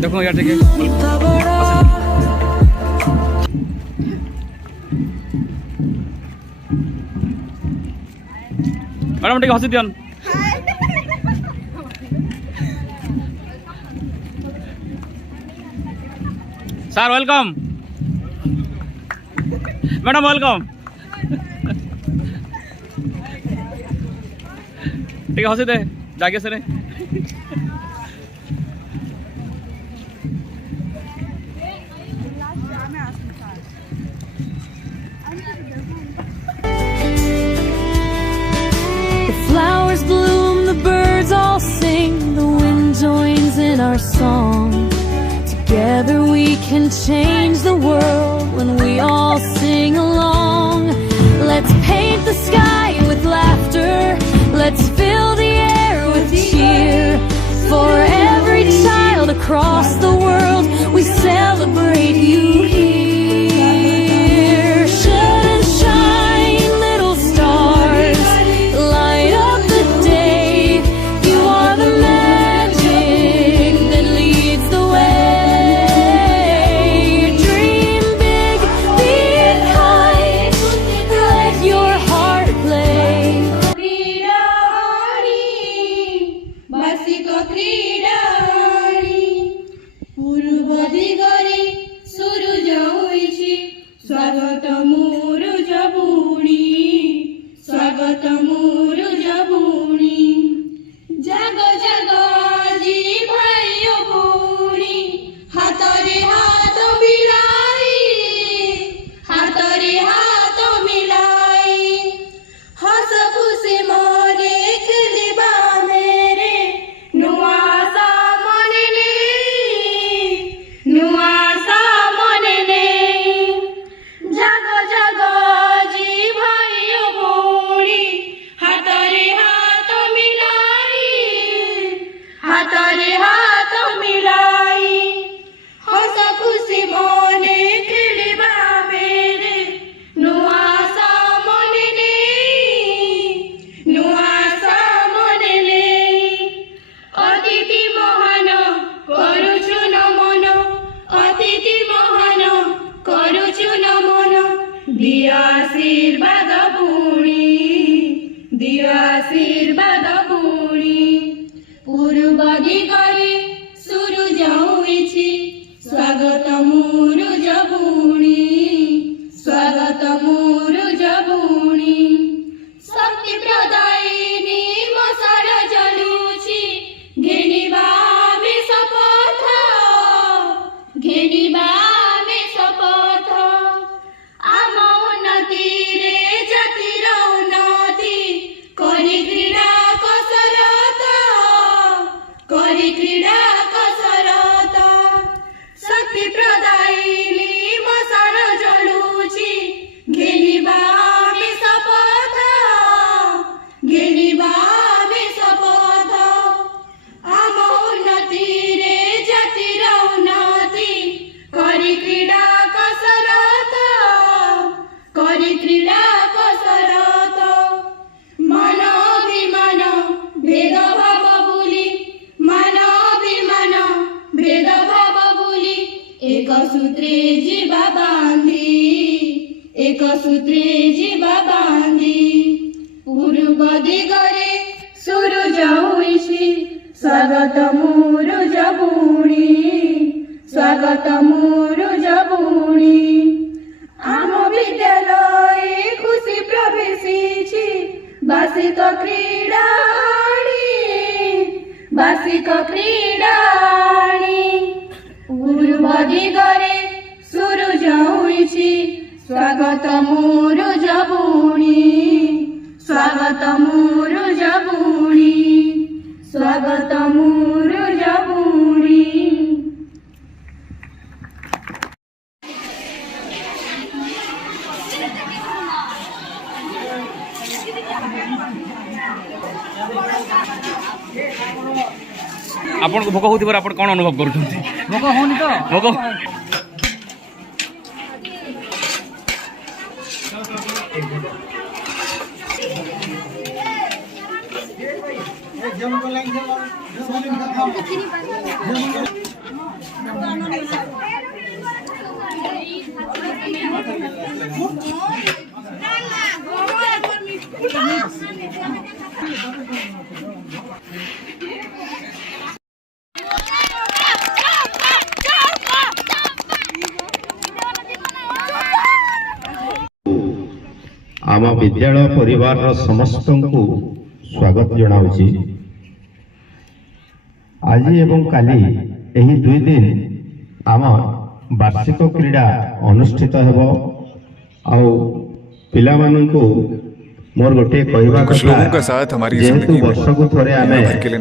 देखो यार देखिए मैडम ठीक हसी दियन सर वेलकम मैडम वेलकम ठीक हसी दे जागे से Flowers bloom, the birds all sing, the wind joins in our song. Together we can change the world when we all sing along. Let's paint the sky with laughter, let's fill the air with cheer. For every child across the world, we celebrate you here. एक सूत्रे जीवा बांधी पूर्व दिगरे सूरज होइछि स्वागत मुरुज बुणी स्वागत मुरुज बुणी आम विद्यालय खुशी प्रवेशिछि वार्षिक क्रीडाणी पूर्व दिगरे सूरज होइछि स्वागत मुरुज बुणी स्वागत मुरुज बुणी स्वागत मुरुज बुणी। आपन को भोक होती पर आपन कोन अनुभव करूछंती? भोक होनी तो भोक आम विद्यालय परिवार समस्त को स्वागत जनाऊँगी। आज एवं काली यही 2 दिन आम वार्षिक क्रीड़ा अनुष्ठित हेबो। आउ पिला माननकु मोर गोटे कहवा कुछ लोगों का साथ हमारी जेहेतु जिंदगी में वर्ष को थोड़े आमे भर के लिए